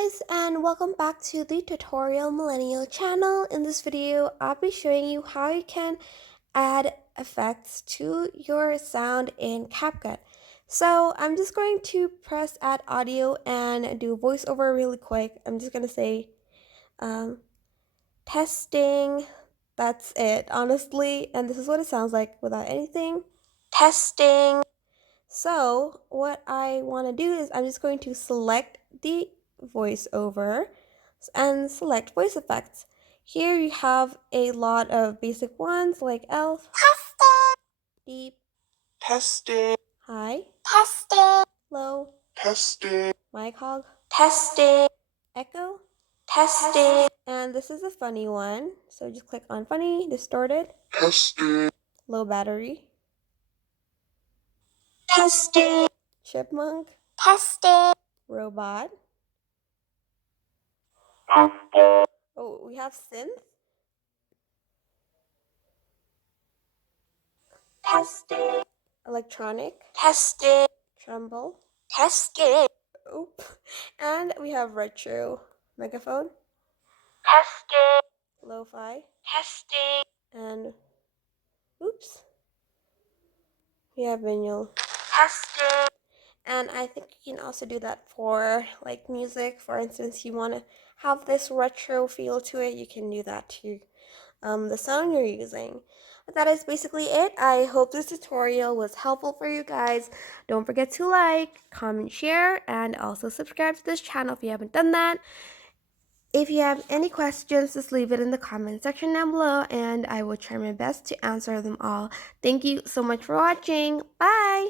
guys, and welcome back to the Tutorial Millennial channel. In this video, I'll be showing you how you can add effects to your sound in CapCut. So I'm just going to press add audio and do voiceover really quick. I'm just going to say testing. That's it, honestly. And this is what it sounds like without anything. Testing. So what I want to do is I'm just going to select the voiceover and select voice effects. Here you have a lot of basic ones like elf, testing, deep, testing, high, testing, low, testing, mic hog, testing, echo, testing, and this is a funny one. So just click on funny, distorted, testing, low battery, testing, chipmunk, testing, robot. Oh, we have synth. Testing. Electronic. Testing. Tremble. Testing. Oop. And we have retro. Megaphone. Testing. Lo-fi. Testing. And oops. We have manual. Testing. And I think you can also do that for like music. For instance, you want to have this retro feel to it, you can do that to the sound you're using. But that is basically it. I hope this tutorial was helpful for you guys. Don't forget to like, comment, share, and also subscribe to this channel if you haven't done that. If you have any questions, just leave it in the comment section down below, and I will try my best to answer them all. Thank you so much for watching. Bye!